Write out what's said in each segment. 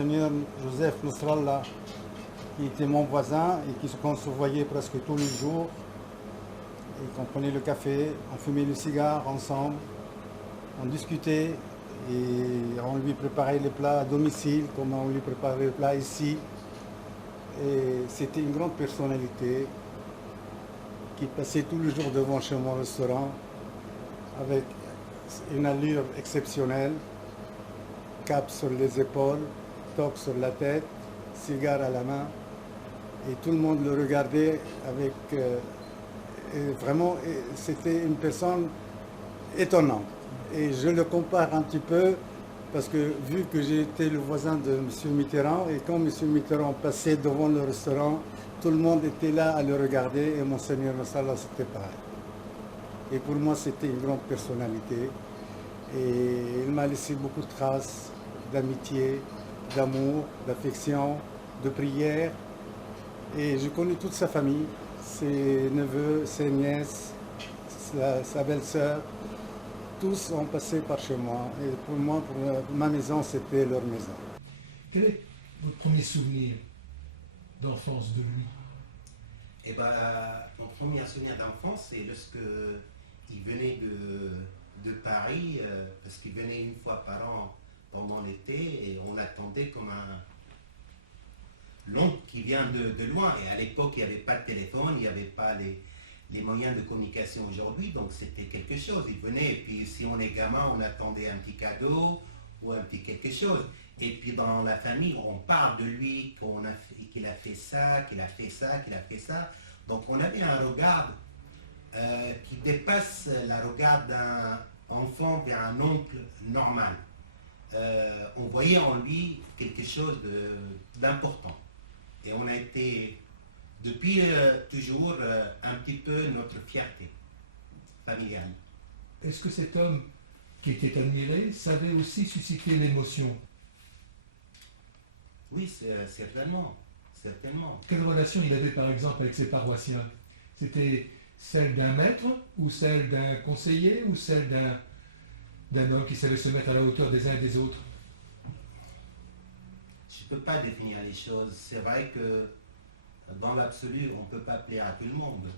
Seigneur Joseph Nasrallah, qui était mon voisin et qu'on se voyait presque tous les jours, et qu'on prenait le café, on fumait le cigare ensemble, on discutait et on lui préparait les plats à domicile comme on lui préparait les plats ici. Et c'était une grande personnalité qui passait tous les jours devant chez mon restaurant avec une allure exceptionnelle, cap sur les épaules, toque sur la tête, cigare à la main, et tout le monde le regardait avec... et vraiment, c'était une personne étonnante. Et je le compare un petit peu, parce que vu que j'étais le voisin de M. Mitterrand, et quand M. Mitterrand passait devant le restaurant, tout le monde était là à le regarder, et Monseigneur Nasrallah, c'était pareil. Et pour moi, c'était une grande personnalité. Et il m'a laissé beaucoup de traces d'amitié, d'amour, d'affection, de prière. Et je connais toute sa famille, ses neveux, ses nièces, sa belle-sœur. Tous ont passé par chez moi. Et pour moi, pour ma maison, c'était leur maison. Quel est votre premier souvenir d'enfance de lui? Eh ben, mon premier souvenir d'enfance, c'est lorsque il venait de Paris, parce qu'il venait une fois par an pendant l'été, et on attendait comme un l'oncle qui vient de loin. Et à l'époque, il n'y avait pas de téléphone, il n'y avait pas les moyens de communication aujourd'hui, donc c'était quelque chose. Il venait, et puis si on est gamin, on attendait un petit cadeau ou un petit quelque chose. Et puis dans la famille, on parle de lui, qu'il a fait ça, qu'il a fait ça, qu'il a fait ça. Donc on avait un regard qui dépasse le regard d'un enfant vers un oncle normal. On voyait en lui quelque chose d'important. Et on a été, depuis toujours, un petit peu notre fierté familiale. Est-ce que cet homme qui était admiré savait aussi susciter l'émotion? Oui, certainement, certainement. Quelle relation il avait par exemple avec ses paroissiens? C'était celle d'un maître, ou celle d'un conseiller, ou celle d'un homme qui savait se mettre à la hauteur des uns et des autres? Je ne peux pas définir les choses. C'est vrai que dans l'absolu, on ne peut pas plaire à tout le monde.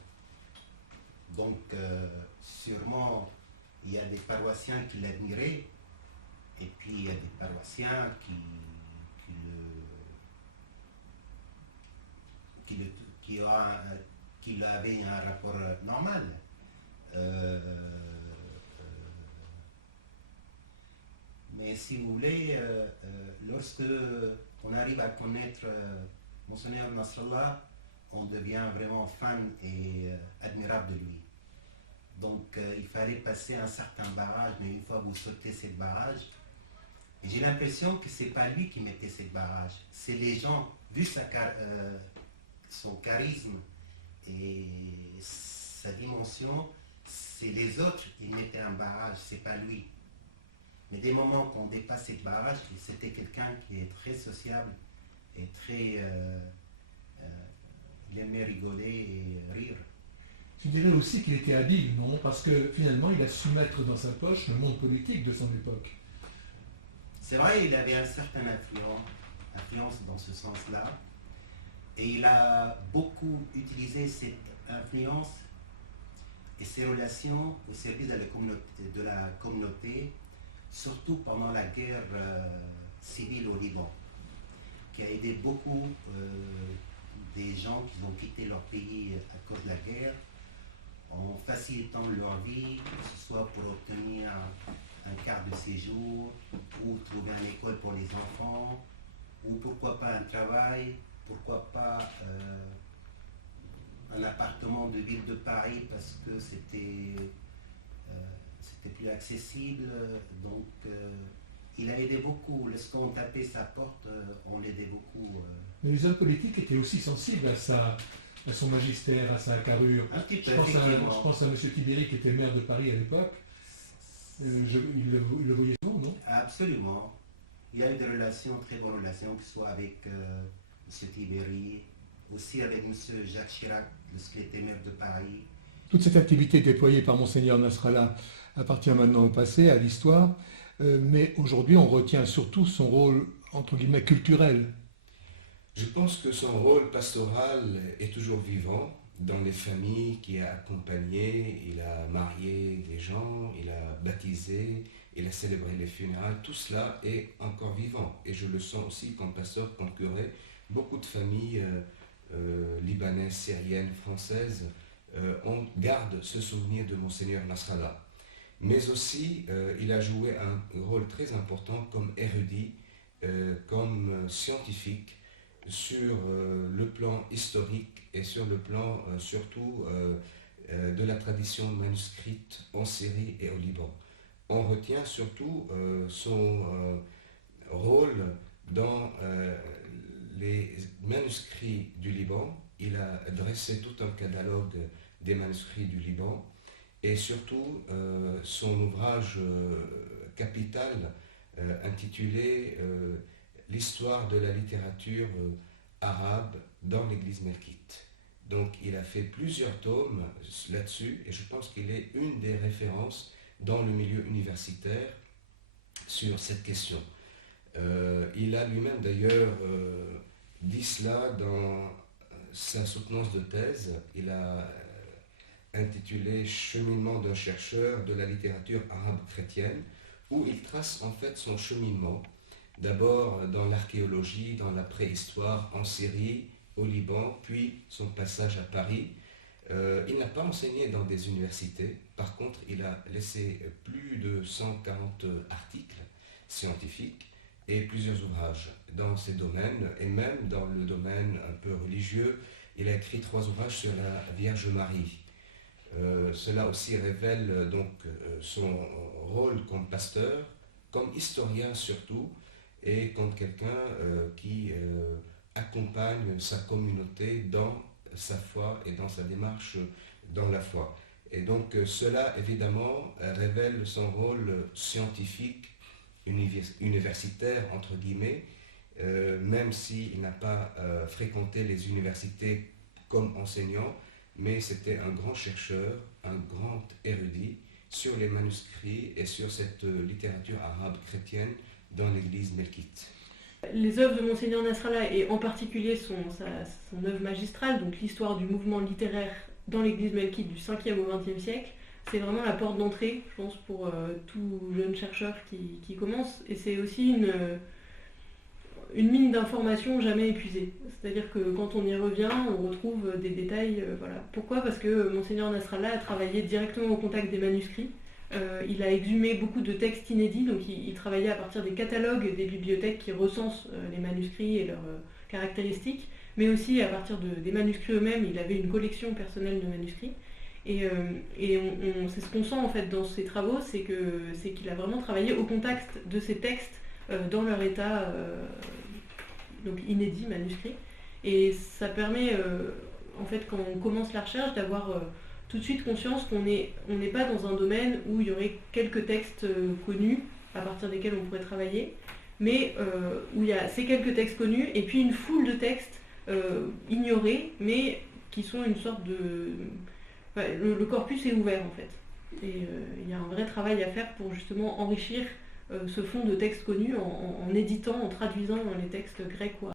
Donc, sûrement, il y a des paroissiens qui l'admiraient, et puis il y a des paroissiens qui avaient un rapport normal. Mais si vous voulez, lorsque on arrive à connaître Monseigneur Nasrallah, on devient vraiment fan et admirable de lui. Donc il fallait passer un certain barrage, mais une fois que vous sautez cette barrage, et j'ai l'impression que ce n'est pas lui qui mettait cette barrage, c'est les gens, vu son charisme et sa dimension, c'est les autres qui mettaient un barrage, c'est pas lui. Mais des moments qu'on dépasse cette barrage, c'était quelqu'un qui est très sociable et très... il aimait rigoler et rire. Je dirais aussi qu'il était habile, non? Parce que finalement, il a su mettre dans sa poche le monde politique de son époque. C'est vrai, il avait un certain influence dans ce sens-là. Et il a beaucoup utilisé cette influence et ses relations au service de la communauté, surtout pendant la guerre civile au Liban, qui a aidé beaucoup des gens qui ont quitté leur pays à cause de la guerre, en facilitant leur vie, que ce soit pour obtenir un quart de séjour, ou trouver une école pour les enfants, ou pourquoi pas un travail, pourquoi pas un appartement de ville de Paris, parce que c'était plus accessible. Donc il a aidé beaucoup. Lorsqu'on tapait sa porte, on l'aidait beaucoup. Mais les hommes politiques étaient aussi sensibles à son magistère, à sa carrure. Un petit peu, Je pense à M. Tibéri qui était maire de Paris à l'époque. Il le voyait souvent, non? Absolument. Il y a eu des relations, très bonnes relations, que ce soit avec M. Tibéri, aussi avec M. Jacques Chirac, lorsqu'il était maire de Paris. Toute cette activité déployée par Monseigneur Nasrallah appartient maintenant au passé, à l'histoire, mais aujourd'hui on retient surtout son rôle entre guillemets, culturel. Je pense que son rôle pastoral est toujours vivant dans les familles qu'il a accompagnées. Il a marié des gens, il a baptisé, il a célébré les funérailles. Tout cela est encore vivant. Et je le sens aussi comme pasteur, comme curé. Beaucoup de familles libanaises, syriennes, françaises gardent ce souvenir de Monseigneur Nasrallah. Mais aussi, il a joué un rôle très important comme érudit, comme scientifique, sur le plan historique et sur le plan surtout de la tradition manuscrite en Syrie et au Liban. On retient surtout son rôle dans les manuscrits du Liban. Il a dressé tout un catalogue des manuscrits du Liban et surtout son ouvrage capital intitulé L'histoire de la littérature arabe dans l'église melkite. Donc il a fait plusieurs tomes là-dessus et je pense qu'il est une des références dans le milieu universitaire sur cette question. Il a lui-même d'ailleurs dit cela dans sa soutenance de thèse. Il a intitulé Cheminement d'un chercheur de la littérature arabe chrétienne, où il trace en fait son cheminement. D'abord dans l'archéologie, dans la préhistoire, en Syrie, au Liban, puis son passage à Paris. Il n'a pas enseigné dans des universités, par contre il a laissé plus de 140 articles scientifiques et plusieurs ouvrages dans ces domaines, et même dans le domaine un peu religieux, il a écrit 3 ouvrages sur la Vierge Marie. Cela aussi révèle donc son rôle comme pasteur, comme historien surtout, et comme quelqu'un qui accompagne sa communauté dans sa foi et dans sa démarche dans la foi. Et donc cela évidemment révèle son rôle scientifique, universitaire entre guillemets, même s'il n'a pas fréquenté les universités comme enseignant, mais c'était un grand chercheur, un grand érudit sur les manuscrits et sur cette littérature arabe chrétienne dans l'église melkite. Les œuvres de Monseigneur Nasrallah, et en particulier son œuvre magistrale, donc l'histoire du mouvement littéraire dans l'église melkite du 5e au 20e siècle, c'est vraiment la porte d'entrée, je pense, pour tout jeune chercheur qui commence. Et c'est aussi une mine d'informations jamais épuisée. C'est-à-dire que quand on y revient, on retrouve des détails. Voilà. Pourquoi ? Parce que Monseigneur Nasrallah a travaillé directement au contact des manuscrits. Il a exhumé beaucoup de textes inédits, donc il travaillait à partir des catalogues des bibliothèques qui recensent les manuscrits et leurs caractéristiques, mais aussi à partir des manuscrits eux-mêmes. Il avait une collection personnelle de manuscrits. Et c'est ce qu'on sent en fait dans ses travaux, c'est qu'il a vraiment travaillé au contact de ces textes dans leur état donc inédit, manuscrit. Et ça permet, en fait, quand on commence la recherche, d'avoir tout de suite conscience qu'on n'est pas dans un domaine où il y aurait quelques textes connus à partir desquels on pourrait travailler, mais où il y a ces quelques textes connus et puis une foule de textes ignorés, mais qui sont une sorte de... Enfin, le corpus est ouvert en fait. Et il y a un vrai travail à faire pour justement enrichir ce fond de textes connus en éditant, en traduisant les textes grecs ou